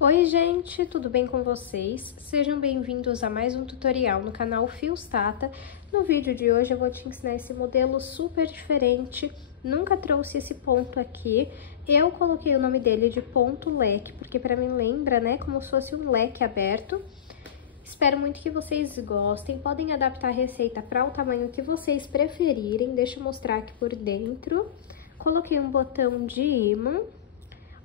Oi gente, tudo bem com vocês? Sejam bem-vindos a mais um tutorial no canal Fios Tata. No vídeo de hoje eu vou te ensinar esse modelo super diferente, nunca trouxe esse ponto aqui. Eu coloquei o nome dele de ponto leque, porque para mim lembra, né, como se fosse um leque aberto. Espero muito que vocês gostem, podem adaptar a receita para o tamanho que vocês preferirem. Deixa eu mostrar aqui por dentro. Coloquei um botão de ímã.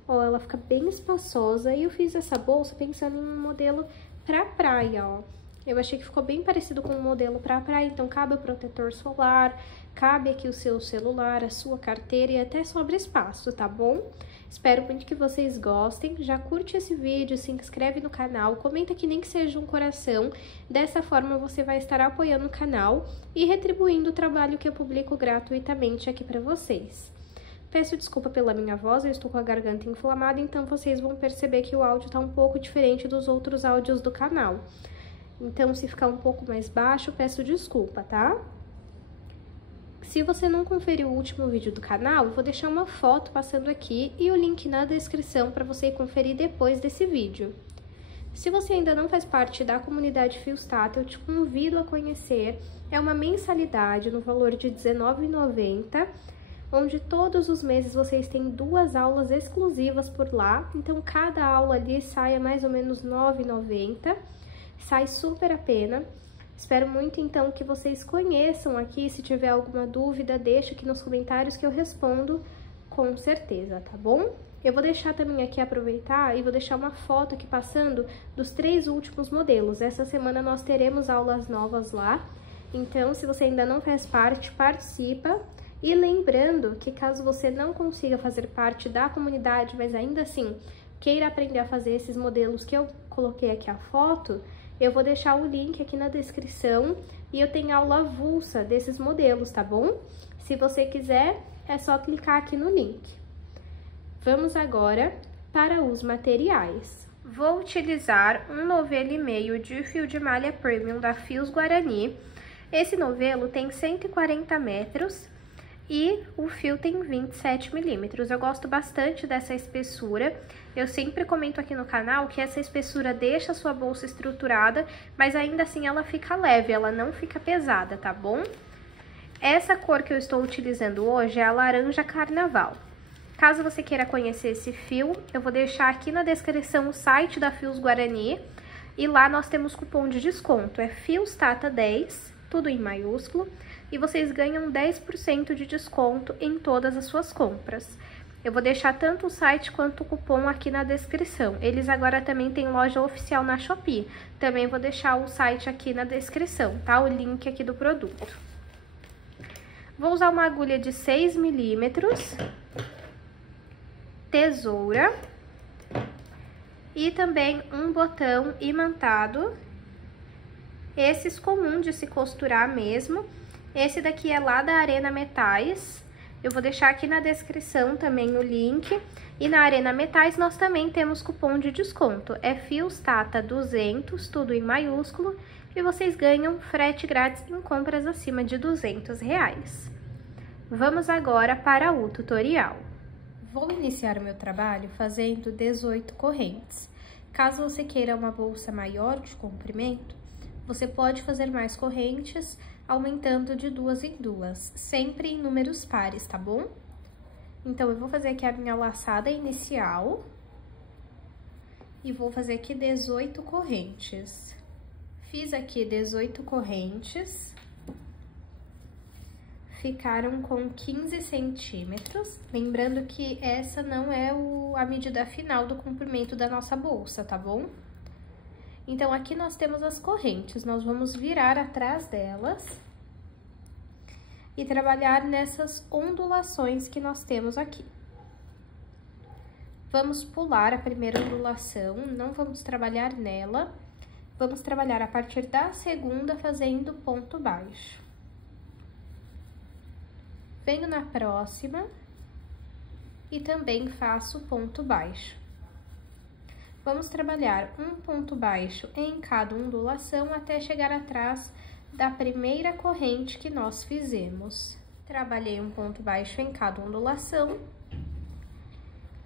Ó, ela fica bem espaçosa e eu fiz essa bolsa pensando em um modelo pra praia, ó. Eu achei que ficou bem parecido com um modelo pra praia, então cabe o protetor solar, cabe aqui o seu celular, a sua carteira e até sobra espaço, tá bom? Espero muito que vocês gostem, já curte esse vídeo, se inscreve no canal, comenta que nem que seja um coração, dessa forma você vai estar apoiando o canal e retribuindo o trabalho que eu publico gratuitamente aqui pra vocês. Peço desculpa pela minha voz, eu estou com a garganta inflamada, então vocês vão perceber que o áudio tá um pouco diferente dos outros áudios do canal. Então, se ficar um pouco mais baixo, peço desculpa, tá? Se você não conferiu o último vídeo do canal, eu vou deixar uma foto passando aqui e o link na descrição para você conferir depois desse vídeo. Se você ainda não faz parte da comunidade Fios Tata, eu te convido a conhecer. É uma mensalidade no valor de R$19,90. Onde todos os meses vocês têm 2 aulas exclusivas por lá, então cada aula ali sai a mais ou menos R$9,90, sai super a pena. Espero muito então que vocês conheçam aqui, se tiver alguma dúvida, deixa aqui nos comentários que eu respondo com certeza, tá bom? Eu vou deixar também aqui, aproveitar, e vou deixar uma foto aqui passando dos 3 últimos modelos. Essa semana nós teremos aulas novas lá, então se você ainda não faz parte, participa. E lembrando que caso você não consiga fazer parte da comunidade, mas ainda assim queira aprender a fazer esses modelos que eu coloquei aqui a foto, eu vou deixar o link aqui na descrição e eu tenho aula avulsa desses modelos, tá bom? Se você quiser, é só clicar aqui no link. Vamos agora para os materiais. Vou utilizar um novelo e meio de fio de malha premium da Fios Guarani. Esse novelo tem 140 metros. E o fio tem 27 milímetros. Eu gosto bastante dessa espessura. Eu sempre comento aqui no canal que essa espessura deixa a sua bolsa estruturada, mas ainda assim ela fica leve, ela não fica pesada, tá bom? Essa cor que eu estou utilizando hoje é a laranja carnaval. Caso você queira conhecer esse fio, eu vou deixar aqui na descrição o site da Fios Guarani. E lá nós temos cupom de desconto, é Fios Tata 10, tudo em maiúsculo. E vocês ganham 10% de desconto em todas as suas compras. Eu vou deixar tanto o site quanto o cupom aqui na descrição. Eles agora também têm loja oficial na Shopee. Também vou deixar o site aqui na descrição, tá? O link aqui do produto. Vou usar uma agulha de 6 milímetros, tesoura e também um botão imantado. Esses comum de se costurar mesmo. Esse daqui é lá da Arena Metais, eu vou deixar aqui na descrição também o link. E na Arena Metais nós também temos cupom de desconto, é Fios Tata 200, tudo em maiúsculo, e vocês ganham frete grátis em compras acima de R$200. Vamos agora para o tutorial. Vou iniciar o meu trabalho fazendo 18 correntes. Caso você queira uma bolsa maior de comprimento, você pode fazer mais correntes, aumentando de 2 em 2, sempre em números pares, tá bom? Então, eu vou fazer aqui a minha laçada inicial e vou fazer aqui 18 correntes. Fiz aqui 18 correntes, ficaram com 15 centímetros, lembrando que essa não é a medida final do comprimento da nossa bolsa, tá bom? Então, aqui nós temos as correntes, nós vamos virar atrás delas e trabalhar nessas ondulações que nós temos aqui. Vamos pular a primeira ondulação, não vamos trabalhar nela, vamos trabalhar a partir da segunda fazendo ponto baixo. Venho na próxima e também faço ponto baixo. Vamos trabalhar um ponto baixo em cada ondulação até chegar atrás da primeira corrente que nós fizemos. Trabalhei um ponto baixo em cada ondulação.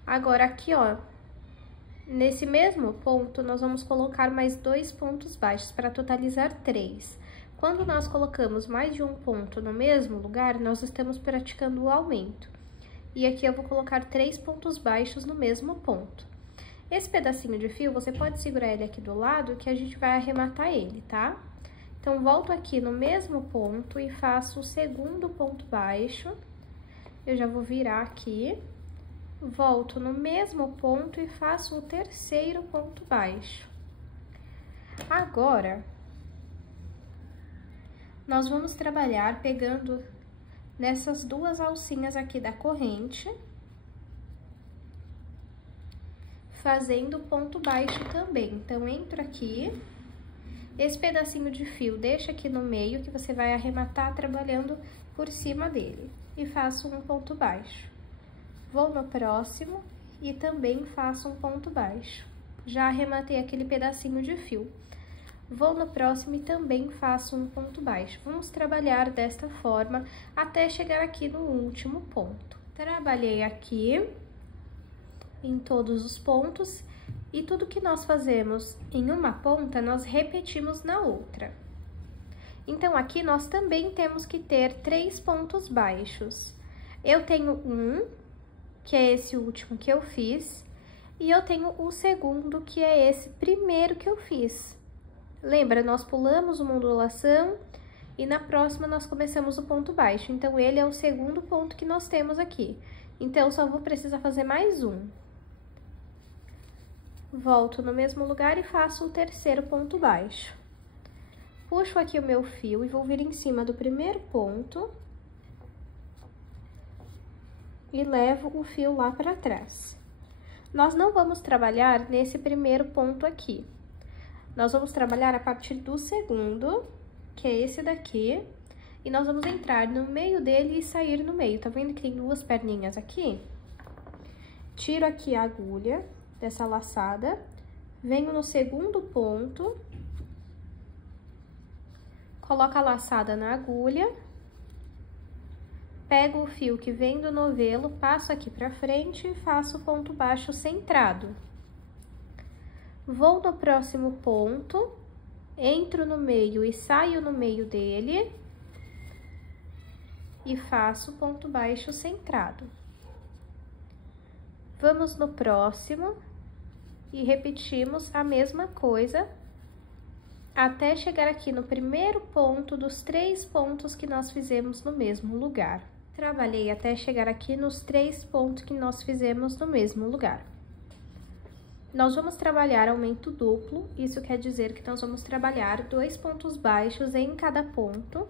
Agora, aqui, ó, Nesse mesmo ponto, nós vamos colocar mais 2 pontos baixos para totalizar 3. Quando nós colocamos mais de um ponto no mesmo lugar, nós estamos praticando o aumento. E aqui eu vou colocar 3 pontos baixos no mesmo ponto. Esse pedacinho de fio, você pode segurar ele aqui do lado que a gente vai arrematar ele, tá? Então, volto aqui no mesmo ponto e faço o segundo ponto baixo. Eu já vou virar aqui. Volto no mesmo ponto e faço o terceiro ponto baixo. Agora, nós vamos trabalhar pegando nessas duas alcinhas aqui da corrente, fazendo ponto baixo também. Então, entro aqui, esse pedacinho de fio deixa aqui no meio, que você vai arrematar trabalhando por cima dele. E faço um ponto baixo. Vou no próximo e também faço um ponto baixo. Já arrematei aquele pedacinho de fio. Vou no próximo e também faço um ponto baixo. Vamos trabalhar desta forma até chegar aqui no último ponto. Trabalhei aqui em todos os pontos e tudo que nós fazemos em uma ponta, nós repetimos na outra. Então, aqui nós também temos que ter 3 pontos baixos. Eu tenho um, que é esse último que eu fiz, e eu tenho o segundo, que é esse primeiro que eu fiz. Lembra, nós pulamos uma ondulação e na próxima nós começamos o ponto baixo. Então, ele é o segundo ponto que nós temos aqui. Então, só vou precisar fazer mais um. Volto no mesmo lugar e faço o terceiro ponto baixo. Puxo aqui o meu fio e vou vir em cima do primeiro ponto e levo o fio lá para trás. Nós não vamos trabalhar nesse primeiro ponto aqui. Nós vamos trabalhar a partir do segundo, que é esse daqui, e nós vamos entrar no meio dele e sair no meio. Tá vendo que tem duas perninhas aqui? Tiro aqui a agulha dessa laçada, venho no segundo ponto, coloco a laçada na agulha, pego o fio que vem do novelo, passo aqui pra frente e faço ponto baixo centrado. Vou no próximo ponto, entro no meio e saio no meio dele e faço ponto baixo centrado. Vamos no próximo e repetimos a mesma coisa até chegar aqui no primeiro ponto dos 3 pontos que nós fizemos no mesmo lugar. Trabalhei até chegar aqui nos 3 pontos que nós fizemos no mesmo lugar. Nós vamos trabalhar aumento duplo, isso quer dizer que nós vamos trabalhar 2 pontos baixos em cada ponto.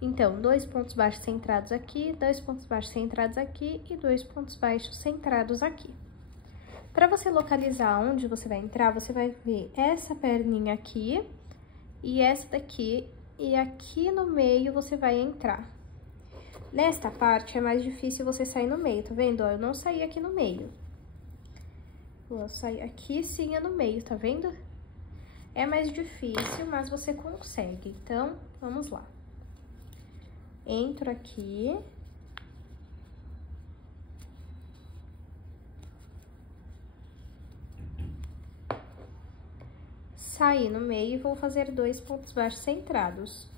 Então, 2 pontos baixos centrados aqui, 2 pontos baixos centrados aqui e 2 pontos baixos centrados aqui. Para você localizar onde você vai entrar, você vai ver essa perninha aqui e essa daqui, e aqui no meio você vai entrar. Nesta parte é mais difícil você sair no meio, tá vendo? Ó, eu não saí aqui no meio. Vou sair aqui sim é no meio, tá vendo? É mais difícil, mas você consegue. Então, vamos lá. Entro aqui. Saí no meio e vou fazer 2 pontos baixos centrados.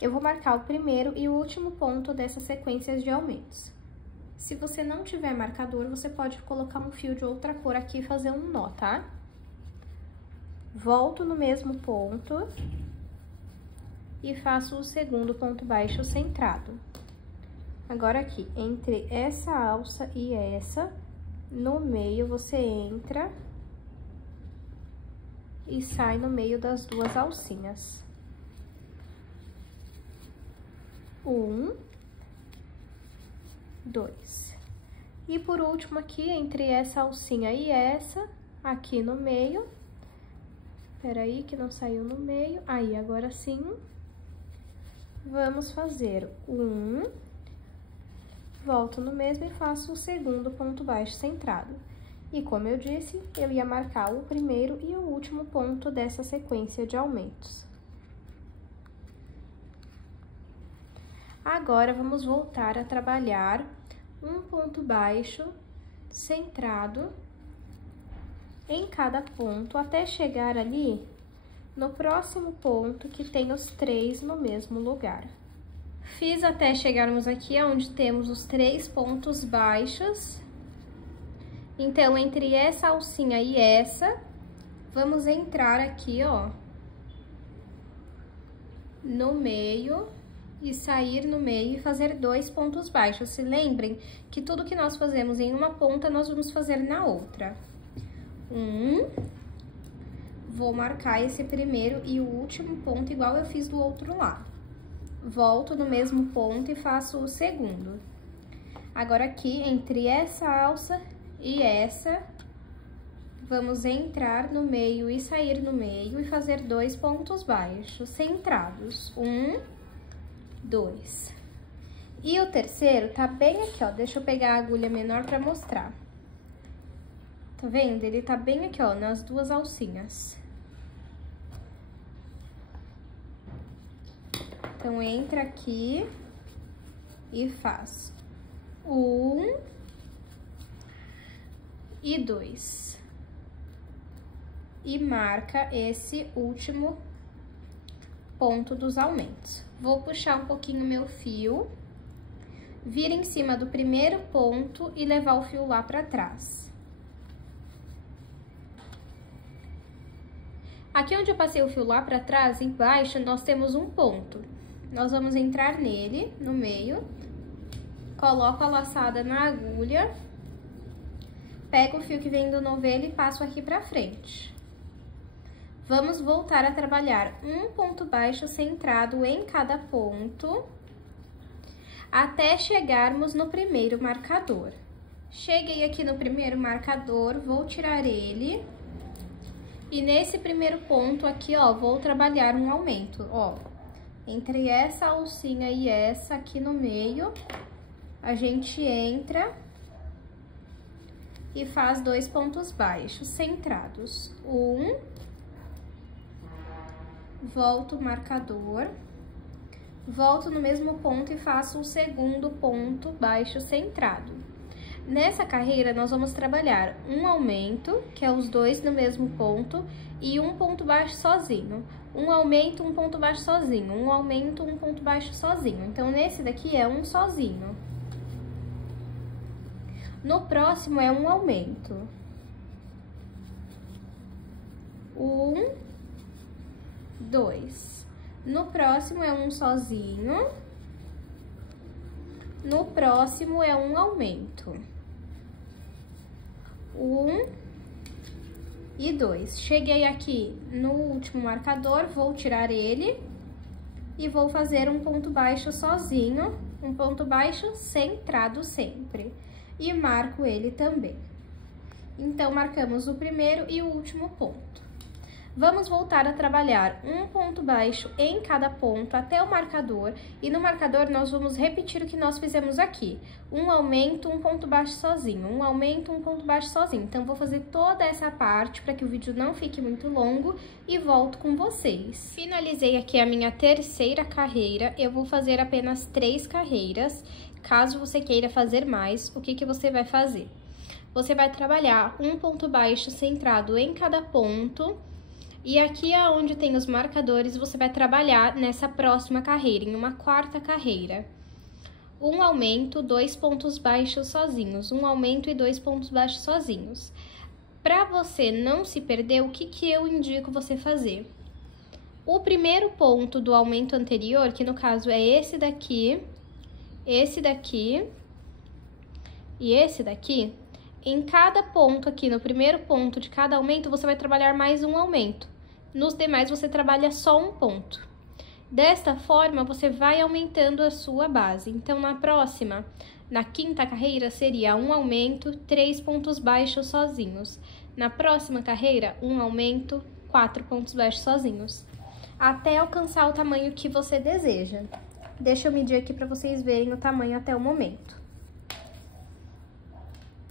Eu vou marcar o primeiro e o último ponto dessas sequências de aumentos. Se você não tiver marcador, você pode colocar um fio de outra cor aqui e fazer um nó, tá? Volto no mesmo ponto e faço o segundo ponto baixo centrado. Agora aqui, entre essa alça e essa, no meio você entra e sai no meio das duas alcinhas. 1, 2. E por último aqui, entre essa alcinha e essa, aqui no meio. Peraí, que não saiu no meio. Aí, agora sim. Vamos fazer 1. Volto no mesmo e faço o segundo ponto baixo centrado. E como eu disse, eu ia marcar o primeiro e o último ponto dessa sequência de aumentos. Agora, vamos voltar a trabalhar um ponto baixo centrado em cada ponto até chegar ali no próximo ponto que tem os 3 no mesmo lugar. Fiz até chegarmos aqui onde temos os 3 pontos baixos. Então, entre essa alcinha e essa, vamos entrar aqui, ó, no meio e sair no meio e fazer 2 pontos baixos. Se lembrem que tudo que nós fazemos em uma ponta, nós vamos fazer na outra. Vou marcar esse primeiro e o último ponto igual eu fiz do outro lado. Volto no mesmo ponto e faço o segundo. Agora aqui, entre essa alça e essa, vamos entrar no meio e sair no meio e fazer 2 pontos baixos, centrados. 1, 2. E o terceiro tá bem aqui, ó. Deixa eu pegar a agulha menor pra mostrar. Tá vendo? Ele tá bem aqui, ó, nas 2 alcinhas. Então, entra aqui e faz 1 e 2. E marca esse último ponto dos aumentos. Vou puxar um pouquinho meu fio, vir em cima do primeiro ponto e levar o fio lá pra trás. Aqui onde eu passei o fio lá pra trás, embaixo, nós temos um ponto. Nós vamos entrar nele, no meio, coloco a laçada na agulha, pego o fio que vem do novelo e passo aqui pra frente. Vamos voltar a trabalhar um ponto baixo centrado em cada ponto, até chegarmos no primeiro marcador. Cheguei aqui no primeiro marcador, vou tirar ele, e nesse primeiro ponto aqui, ó, vou trabalhar um aumento, ó. Entre essa alcinha e essa aqui no meio, a gente entra e faz 2 pontos baixos centrados. 1, volto o marcador, volto no mesmo ponto e faço o segundo ponto baixo centrado. Nessa carreira, nós vamos trabalhar um aumento, que é os 2 no mesmo ponto, e um ponto baixo sozinho. Um aumento, um ponto baixo sozinho. Um aumento, um ponto baixo sozinho. Então, nesse daqui é um sozinho. No próximo é um aumento. 1, 2. No próximo é um sozinho. No próximo é um aumento. 1 e 2. Cheguei aqui no último marcador, vou tirar ele e vou fazer um ponto baixo sozinho, um ponto baixo centrado sempre. E marco ele também. Então, marcamos o primeiro e o último ponto. Vamos voltar a trabalhar um ponto baixo em cada ponto até o marcador, e no marcador nós vamos repetir o que nós fizemos aqui. Um aumento, um ponto baixo sozinho, um aumento, um ponto baixo sozinho. Então, vou fazer toda essa parte para que o vídeo não fique muito longo e volto com vocês. Finalizei aqui a minha terceira carreira, eu vou fazer apenas 3 carreiras. Caso você queira fazer mais, o que você vai fazer? Você vai trabalhar um ponto baixo centrado em cada ponto. E aqui onde tem os marcadores, você vai trabalhar nessa próxima carreira, em uma 4ª carreira. Um aumento, 2 pontos baixos sozinhos. Um aumento e 2 pontos baixos sozinhos. Para você não se perder, o que eu indico você fazer? O primeiro ponto do aumento anterior, que no caso é esse daqui e esse daqui, em cada ponto aqui, no primeiro ponto de cada aumento, você vai trabalhar mais um aumento. Nos demais, você trabalha só um ponto. Desta forma, você vai aumentando a sua base. Então, na próxima, na 5ª carreira, seria um aumento, 3 pontos baixos sozinhos. Na próxima carreira, um aumento, 4 pontos baixos sozinhos. Até alcançar o tamanho que você deseja. Deixa eu medir aqui para vocês verem o tamanho até o momento.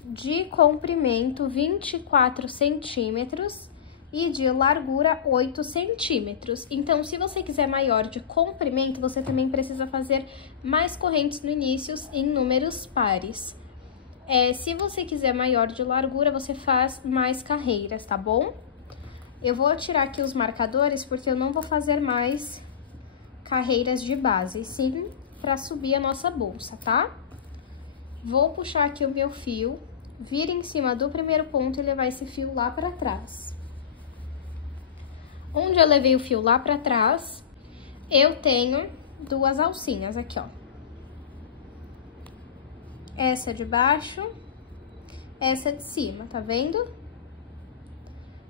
De comprimento, 24 centímetros. E de largura, 8 centímetros. Então, se você quiser maior de comprimento, você também precisa fazer mais correntes no início em números pares. Se você quiser maior de largura, você faz mais carreiras, tá bom? Eu vou tirar aqui os marcadores porque eu não vou fazer mais carreiras de base, sim para subir a nossa bolsa, tá? Vou puxar aqui o meu fio, vir em cima do primeiro ponto e levar esse fio lá pra trás. Onde eu levei o fio lá pra trás, eu tenho duas alcinhas aqui, ó. Essa de baixo, essa de cima, tá vendo?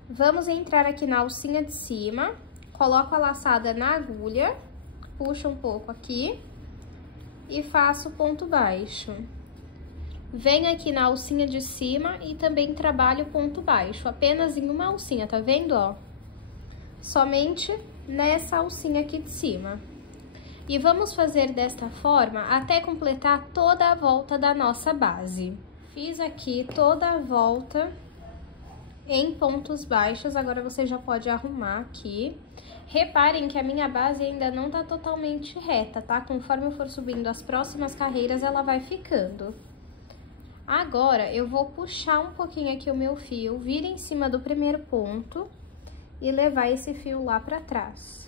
Vamos entrar aqui na alcinha de cima, coloco a laçada na agulha, puxo um pouco aqui e faço ponto baixo. Venho aqui na alcinha de cima e também trabalho ponto baixo, apenas em uma alcinha, tá vendo, ó? Somente nessa alcinha aqui de cima. E vamos fazer desta forma até completar toda a volta da nossa base. Fiz aqui toda a volta em pontos baixos, agora você já pode arrumar aqui. Reparem que a minha base ainda não tá totalmente reta, tá? Conforme eu for subindo as próximas carreiras, ela vai ficando. Agora, eu vou puxar um pouquinho aqui o meu fio, vir em cima do primeiro ponto e levar esse fio lá pra trás.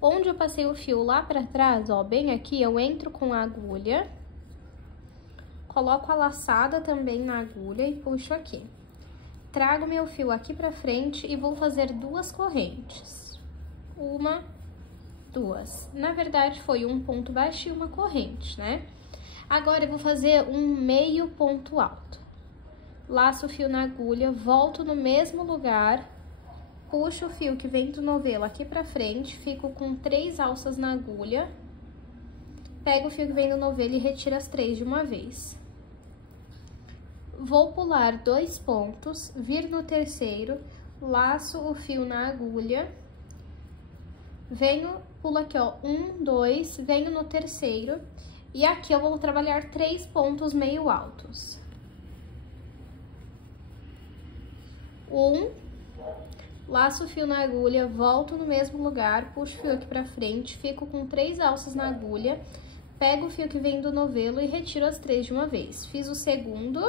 Onde eu passei o fio lá pra trás, ó, bem aqui, eu entro com a agulha, coloco a laçada também na agulha e puxo aqui. Trago meu fio aqui pra frente e vou fazer duas correntes. Uma, duas. Na verdade, foi um ponto baixo e uma corrente, né? Agora, eu vou fazer um meio ponto alto. Laço o fio na agulha, volto no mesmo lugar, puxo o fio que vem do novelo aqui pra frente, fico com 3 alças na agulha, pego o fio que vem do novelo e retiro as 3 de uma vez. Vou pular 2 pontos, vir no terceiro, laço o fio na agulha, venho, pulo aqui, ó, 1, 2, venho no terceiro, e aqui eu vou trabalhar 3 pontos meio altos. 1, laço o fio na agulha, volto no mesmo lugar, puxo o fio aqui pra frente, fico com 3 alças na agulha, pego o fio que vem do novelo e retiro as 3 de uma vez. Fiz o segundo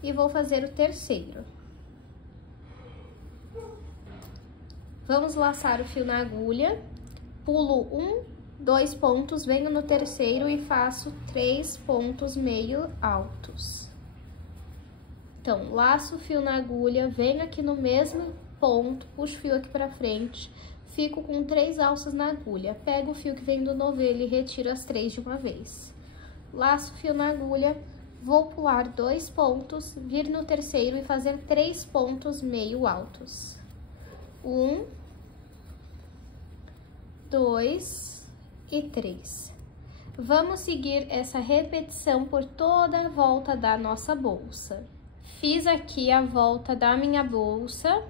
e vou fazer o terceiro. Vamos laçar o fio na agulha, pulo 1, 2 pontos, venho no terceiro e faço 3 pontos meio altos. Então, laço o fio na agulha, venho aqui no mesmo ponto, puxo o fio aqui pra frente, fico com 3 alças na agulha, pego o fio que vem do novelo e retiro as 3 de uma vez. Laço o fio na agulha, vou pular 2 pontos, vir no terceiro e fazer 3 pontos meio altos. 1, 2 e 3. Vamos seguir essa repetição por toda a volta da nossa bolsa. Fiz aqui a volta da minha bolsa,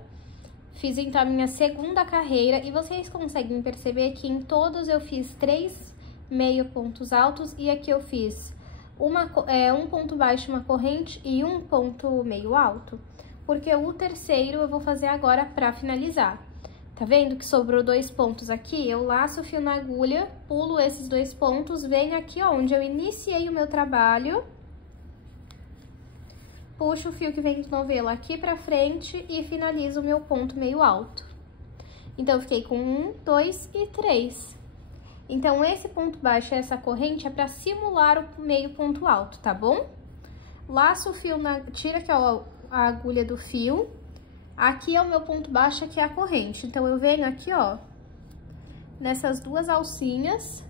fiz então a minha segunda carreira e vocês conseguem perceber que em todos eu fiz 3 meio pontos altos e aqui eu fiz um ponto baixo, uma corrente e um ponto meio alto, porque o terceiro eu vou fazer agora pra finalizar. Tá vendo que sobrou 2 pontos aqui? Eu laço o fio na agulha, pulo esses 2 pontos, venho aqui onde eu iniciei o meu trabalho, puxo o fio que vem do novelo aqui pra frente e finalizo o meu ponto meio alto. Então, eu fiquei com 1, 2 e 3. Então, esse ponto baixo, essa corrente, é pra simular o meio ponto alto, tá bom? Laço o fio, tira aqui, ó, a agulha do fio. Aqui é o meu ponto baixo, aqui é a corrente. Então, eu venho aqui, ó, nessas 2 alcinhas,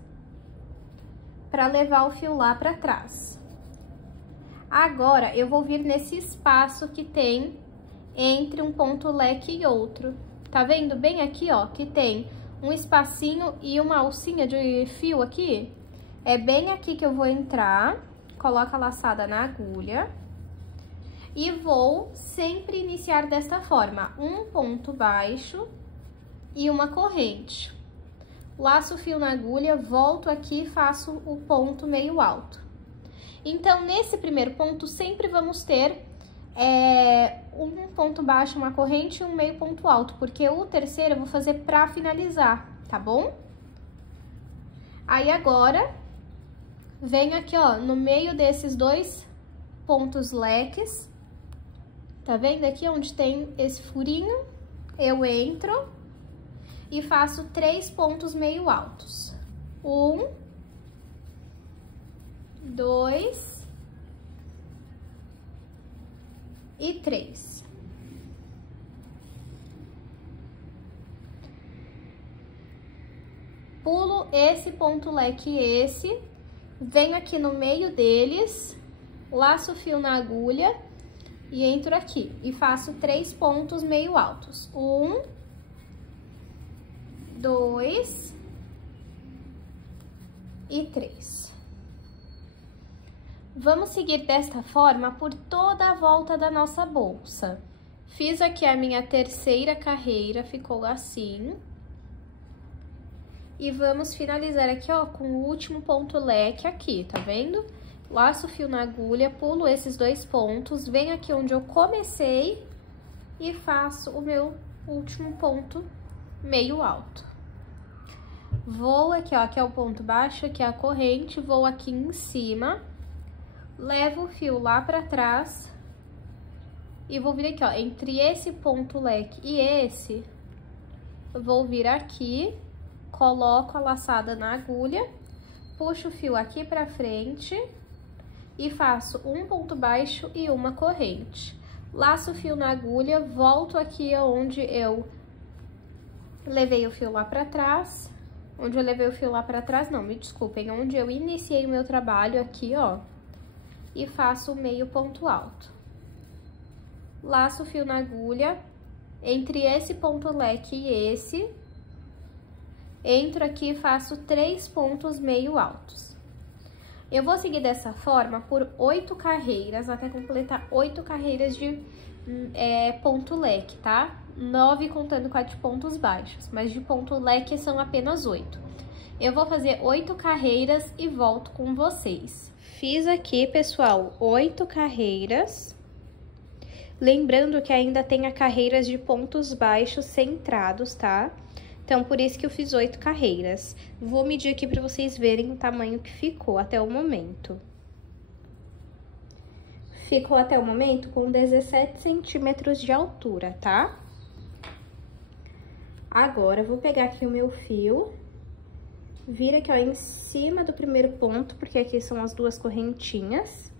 pra levar o fio lá pra trás. Agora, eu vou vir nesse espaço que tem entre um ponto leque e outro. Tá vendo? Bem aqui, ó, que tem um espacinho e uma alcinha de fio aqui. É bem aqui que eu vou entrar, coloco a laçada na agulha e vou sempre iniciar desta forma, um ponto baixo e uma corrente. Laço o fio na agulha, volto aqui e faço o ponto meio alto. Então, nesse primeiro ponto, sempre vamos ter um ponto baixo, uma corrente e um meio ponto alto, porque o terceiro eu vou fazer pra finalizar, tá bom? Aí, agora, venho aqui, ó, no meio desses dois pontos leques, tá vendo aqui onde tem esse furinho? Eu entro e faço 3 pontos meio altos. 1, 2 e 3. Pulo esse ponto leque e esse, venho aqui no meio deles, laço o fio na agulha e entro aqui e faço 3 pontos meio altos. 1, 2 e 3. Vamos seguir desta forma por toda a volta da nossa bolsa. Fiz aqui a minha terceira carreira, ficou assim. E vamos finalizar aqui, ó, com o último ponto leque aqui, tá vendo? Laço o fio na agulha, pulo esses 2 pontos, venho aqui onde eu comecei e faço o meu último ponto meio alto. Vou aqui, ó, aqui é o ponto baixo, aqui é a corrente, vou aqui em cima, levo o fio lá pra trás e vou vir aqui, ó, entre esse ponto leque e esse, eu vou vir aqui, coloco a laçada na agulha, puxo o fio aqui pra frente e faço um ponto baixo e uma corrente. Laço o fio na agulha, volto aqui onde eu levei o fio lá pra trás, onde eu iniciei o meu trabalho aqui, ó, e faço o meio ponto alto. Laço o fio na agulha, entre esse ponto leque e esse, entro aqui e faço 3 pontos meio altos. Eu vou seguir dessa forma por 8 carreiras, até completar 8 carreiras de ponto leque, tá? 9 contando com a de pontos baixos, mas de ponto leque são apenas 8. Eu vou fazer 8 carreiras e volto com vocês. Fiz aqui, pessoal, 8 carreiras. Lembrando que ainda tem a carreiras de pontos baixos centrados, tá? Então, por isso que eu fiz 8 carreiras. Vou medir aqui para vocês verem o tamanho que ficou até o momento. Ficou até o momento com 17 centímetros de altura, tá? Agora, eu vou pegar aqui o meu fio, vira aqui, ó, em cima do primeiro ponto, porque aqui são as 2 correntinhas.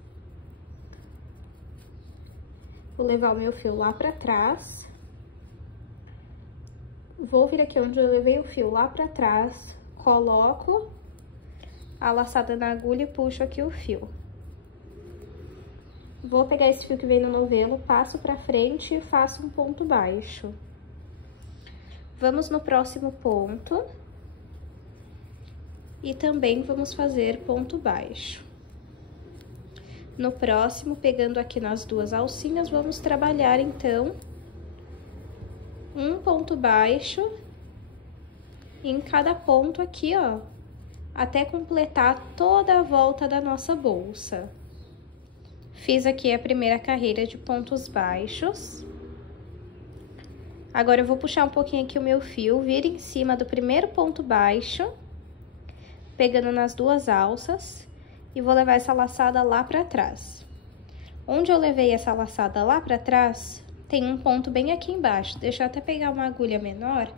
Vou levar o meu fio lá pra trás. Vou vir aqui onde eu levei o fio lá pra trás, coloco a laçada na agulha e puxo aqui o fio. Vou pegar esse fio que vem no novelo, passo pra frente e faço um ponto baixo. Vamos no próximo ponto. E também vamos fazer ponto baixo. No próximo, pegando aqui nas 2 alcinhas, vamos trabalhar, então, um ponto baixo em cada ponto aqui, ó, até completar toda a volta da nossa bolsa. Fiz aqui a primeira carreira de pontos baixos. Agora, eu vou puxar um pouquinho aqui o meu fio, vir em cima do primeiro ponto baixo, pegando nas 2 alças, e vou levar essa laçada lá pra trás. Onde eu levei essa laçada lá pra trás, tem um ponto bem aqui embaixo. Deixa eu até pegar uma agulha menor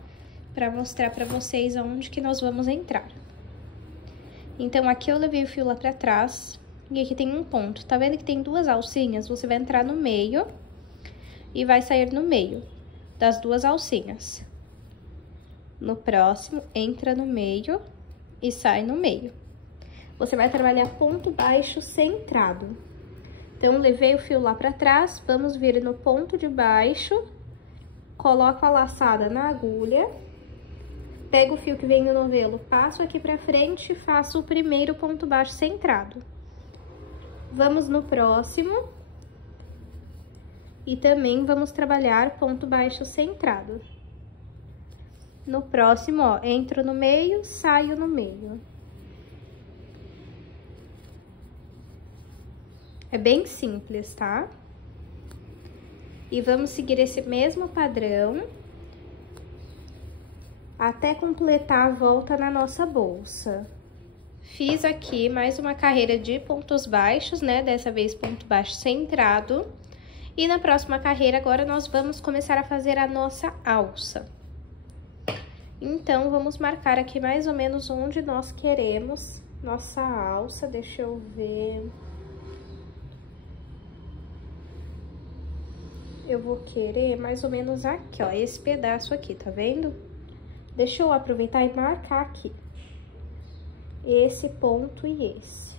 pra mostrar pra vocês aonde que nós vamos entrar. Então, aqui eu levei o fio lá pra trás, e aqui tem um ponto. Tá vendo que tem 2 alcinhas? Você vai entrar no meio e vai sair no meio das 2 alcinhas. No próximo, entra no meio e sai no meio. Você vai trabalhar ponto baixo centrado. Então, levei o fio lá pra trás, vamos vir no ponto de baixo, coloco a laçada na agulha, pego o fio que vem no novelo, passo aqui pra frente e faço o primeiro ponto baixo centrado. Vamos no próximo. E também vamos trabalhar ponto baixo centrado. No próximo, ó, entro no meio, saio no meio. É bem simples, tá? E vamos seguir esse mesmo padrão até completar a volta na nossa bolsa. Fiz aqui mais uma carreira de pontos baixos, né? Dessa vez ponto baixo centrado. E na próxima carreira, agora nós vamos começar a fazer a nossa alça. Então, vamos marcar aqui mais ou menos onde nós queremos nossa alça. Deixa eu ver. Eu vou querer mais ou menos aqui, ó, esse pedaço aqui, tá vendo? Deixa eu aproveitar e marcar aqui. Esse ponto e esse.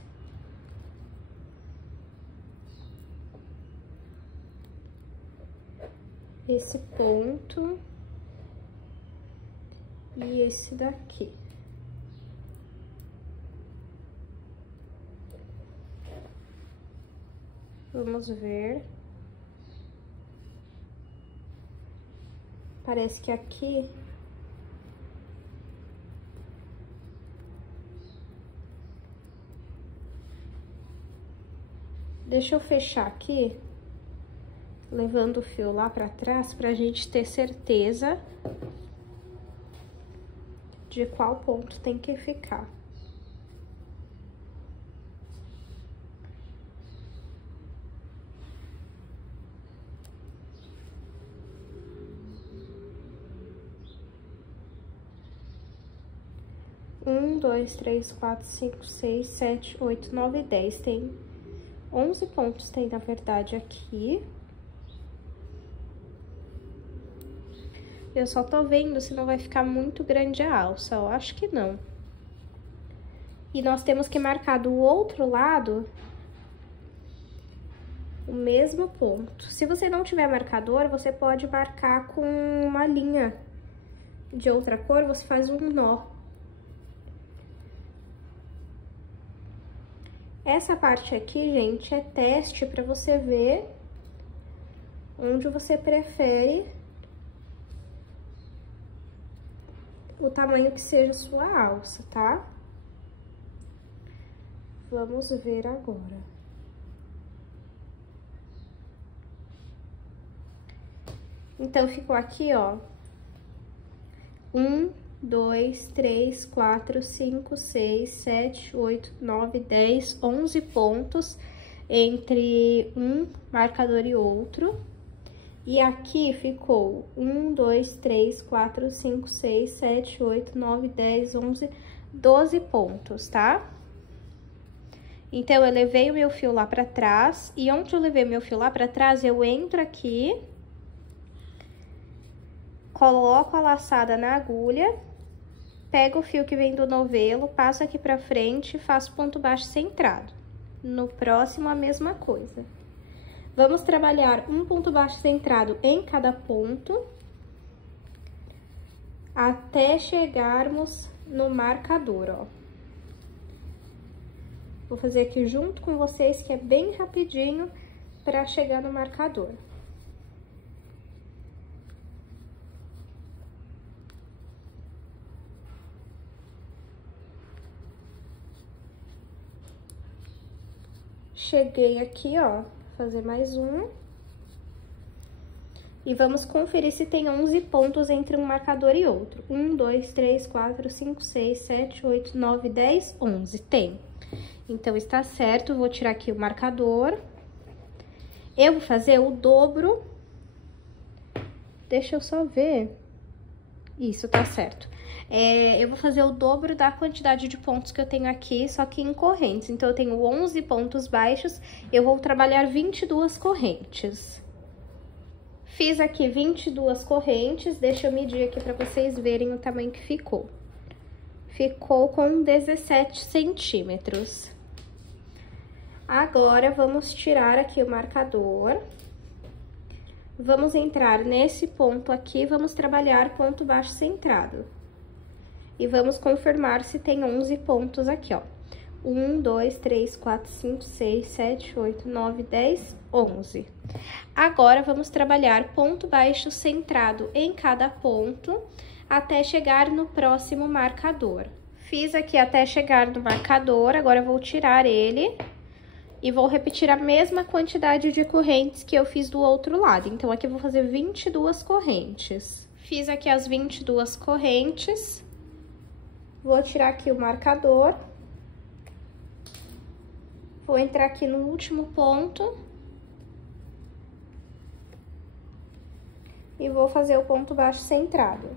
Esse ponto e esse daqui. Vamos ver. Parece que aqui deixa eu fechar aqui, levando o fio lá pra trás, pra gente ter certeza de qual ponto tem que ficar. Um, dois, três, quatro, cinco, seis, sete, oito, nove, 10. Tem 11 pontos, tem, na verdade, aqui. Eu só tô vendo se não vai ficar muito grande a alça, eu acho que não. E nós temos que marcar do outro lado o mesmo ponto. Se você não tiver marcador, você pode marcar com uma linha de outra cor, você faz um nó. Essa parte aqui, gente, é teste pra você ver onde você prefere o tamanho que seja sua alça, tá? Vamos ver agora. Então, ficou aqui, ó, 1, 2, 3, 4, 5, 6, 7, 8, 9, 10, 11 pontos entre um marcador e outro. E aqui ficou 1, 2, 3, 4, 5, 6, 7, 8, 9, 10, 11, 12 pontos, tá? Então, eu levei o meu fio lá pra trás, e onde eu levei meu fio lá pra trás, eu entro aqui, coloco a laçada na agulha, pego o fio que vem do novelo, passo aqui pra frente e faço ponto baixo centrado. No próximo, a mesma coisa. Vamos trabalhar um ponto baixo centrado em cada ponto, até chegarmos no marcador, ó. Vou fazer aqui junto com vocês, que é bem rapidinho, pra chegar no marcador. Cheguei aqui, ó, fazer mais um. E vamos conferir se tem 11 pontos entre um marcador e outro. 1, 2, 3, 4, 5, 6, 7, 8, 9, 10, 11. Tem. Então, está certo. Vou tirar aqui o marcador. Eu vou fazer o dobro. Deixa eu só ver. Isso, tá certo. Eu vou fazer o dobro da quantidade de pontos que eu tenho aqui, só que em correntes. Então, eu tenho 11 pontos baixos, eu vou trabalhar 22 correntes. Fiz aqui 22 correntes, deixa eu medir aqui pra vocês verem o tamanho que ficou. Ficou com 17 centímetros. Agora, vamos tirar aqui o marcador. Vamos entrar nesse ponto aqui, vamos trabalhar ponto baixo centrado. E vamos confirmar se tem 11 pontos aqui, ó. 1, 2, 3, 4, 5, 6, 7, 8, 9, 10, 11. Agora, vamos trabalhar ponto baixo centrado em cada ponto, até chegar no próximo marcador. Fiz aqui até chegar no marcador, agora eu vou tirar ele e vou repetir a mesma quantidade de correntes que eu fiz do outro lado. Então, aqui eu vou fazer 22 correntes. Fiz aqui as 22 correntes. Vou tirar aqui o marcador. Vou entrar aqui no último ponto. E vou fazer o ponto baixo centrado.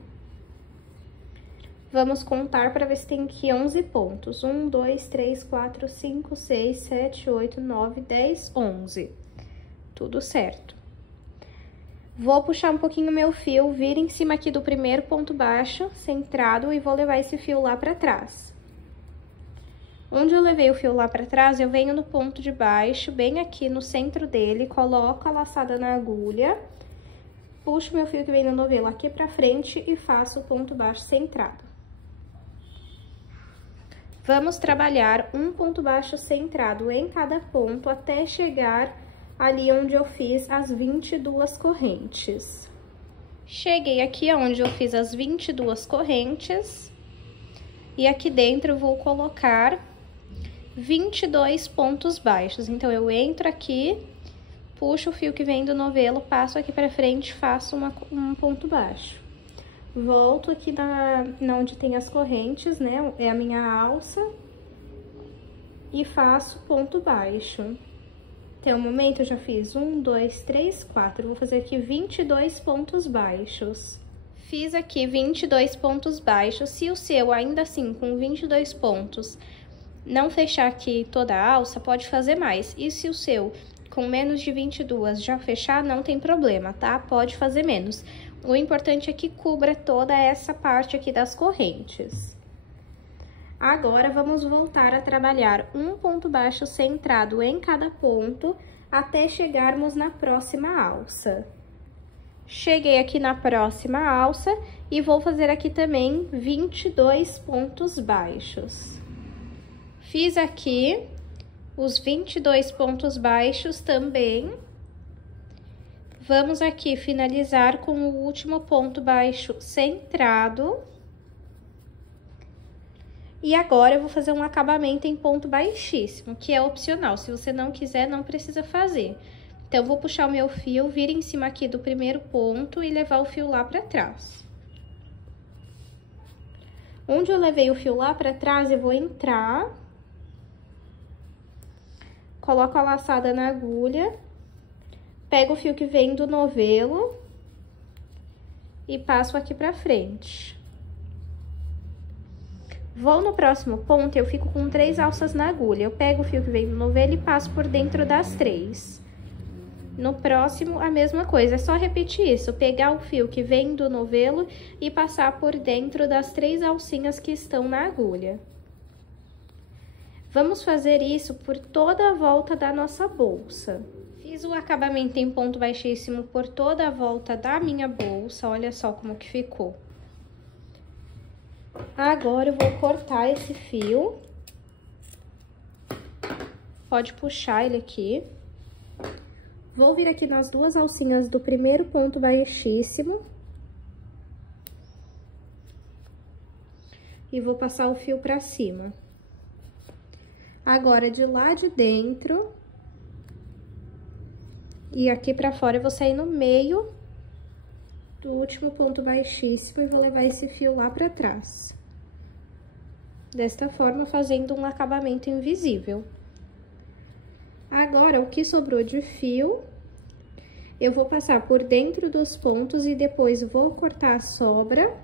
Vamos contar para ver se tem aqui 11 pontos. 1, 2, 3, 4, 5, 6, 7, 8, 9, 10, 11. Tudo certo. Vou puxar um pouquinho meu fio, vir em cima aqui do primeiro ponto baixo, centrado, e vou levar esse fio lá para trás. Onde eu levei o fio lá para trás, eu venho no ponto de baixo, bem aqui no centro dele, coloco a laçada na agulha, puxo meu fio que vem no novelo aqui pra frente e faço o ponto baixo centrado. Vamos trabalhar um ponto baixo centrado em cada ponto até chegar ali onde eu fiz as 22 correntes. Cheguei aqui onde eu fiz as 22 correntes e aqui dentro eu vou colocar 22 pontos baixos. Então, eu entro aqui, puxo o fio que vem do novelo, passo aqui pra frente, faço um ponto baixo. Volto aqui na onde tem as correntes, né? É a minha alça. E faço ponto baixo. Até o momento, eu já fiz 1, 2, 3, 4. Vou fazer aqui 22 pontos baixos. Fiz aqui 22 pontos baixos. Se o seu, ainda assim, com 22 pontos, não fechar aqui toda a alça, pode fazer mais. E se o seu, com menos de 22, já fechar, não tem problema, tá? Pode fazer menos. O importante é que cubra toda essa parte aqui das correntes. Agora, vamos voltar a trabalhar um ponto baixo centrado em cada ponto, até chegarmos na próxima alça. Cheguei aqui na próxima alça e vou fazer aqui também 22 pontos baixos. Fiz aqui os 22 pontos baixos também. Vamos aqui finalizar com o último ponto baixo centrado. E agora, eu vou fazer um acabamento em ponto baixíssimo, que é opcional. Se você não quiser, não precisa fazer. Então, eu vou puxar o meu fio, vir em cima aqui do primeiro ponto e levar o fio lá pra trás. Onde eu levei o fio lá pra trás, eu vou entrar, coloco a laçada na agulha, pego o fio que vem do novelo e passo aqui pra frente. Vou no próximo ponto, eu fico com 3 alças na agulha. Eu pego o fio que vem do novelo e passo por dentro das 3. No próximo, a mesma coisa, é só repetir isso, pegar o fio que vem do novelo e passar por dentro das 3 alcinhas que estão na agulha. Vamos fazer isso por toda a volta da nossa bolsa. Fiz o acabamento em ponto baixíssimo por toda a volta da minha bolsa, olha só como que ficou. Agora, eu vou cortar esse fio. Pode puxar ele aqui. Vou vir aqui nas 2 alcinhas do primeiro ponto baixíssimo. E vou passar o fio pra cima. Agora, de lá de dentro e aqui pra fora, eu vou sair no meio do último ponto baixíssimo e vou levar esse fio lá pra trás. Desta forma, fazendo um acabamento invisível. Agora, o que sobrou de fio, eu vou passar por dentro dos pontos e depois vou cortar a sobra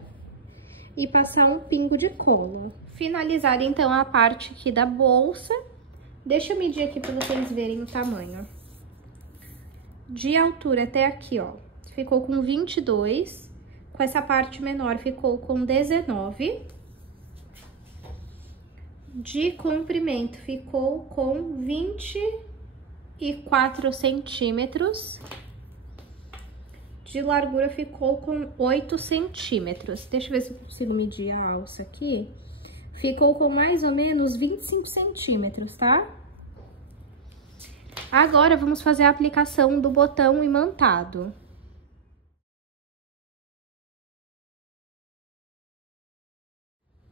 e passar um pingo de cola. Finalizar, então, a parte aqui da bolsa. Deixa eu medir aqui pra vocês verem o tamanho. De altura até aqui, ó, ficou com 22. Com essa parte menor, ficou com 19. De comprimento, ficou com 24 centímetros. De largura, ficou com 8 centímetros. Deixa eu ver se eu consigo medir a alça aqui. Ficou com mais ou menos 25 centímetros, tá? Agora, vamos fazer a aplicação do botão imantado.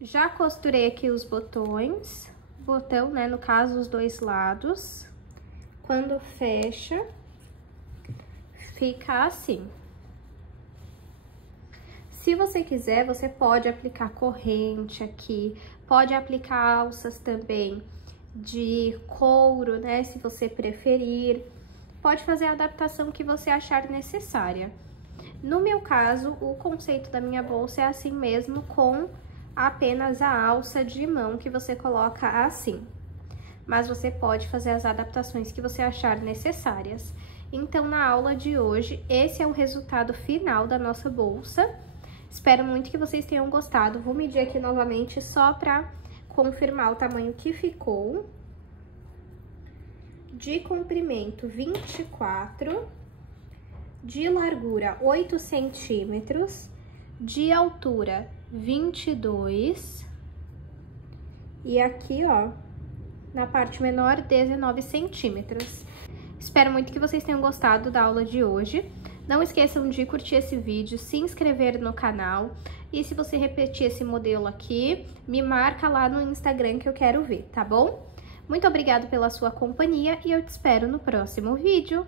Já costurei aqui os botões, botão, né, no caso, os 2 lados. Quando fecha, fica assim. Se você quiser, você pode aplicar corrente aqui, pode aplicar alças também de couro, né, se você preferir. Pode fazer a adaptação que você achar necessária. No meu caso, o conceito da minha bolsa é assim mesmo, com apenas a alça de mão que você coloca assim. Mas você pode fazer as adaptações que você achar necessárias. Então, na aula de hoje, esse é o resultado final da nossa bolsa. Espero muito que vocês tenham gostado. Vou medir aqui novamente só para confirmar o tamanho que ficou. De comprimento, 24, de largura, 8 centímetros, de altura, 22, e aqui, ó, na parte menor, 19 centímetros. Espero muito que vocês tenham gostado da aula de hoje. Não esqueçam de curtir esse vídeo, se inscrever no canal, e se você repetir esse modelo aqui, me marca lá no Instagram que eu quero ver, tá bom? Muito obrigada pela sua companhia e eu te espero no próximo vídeo.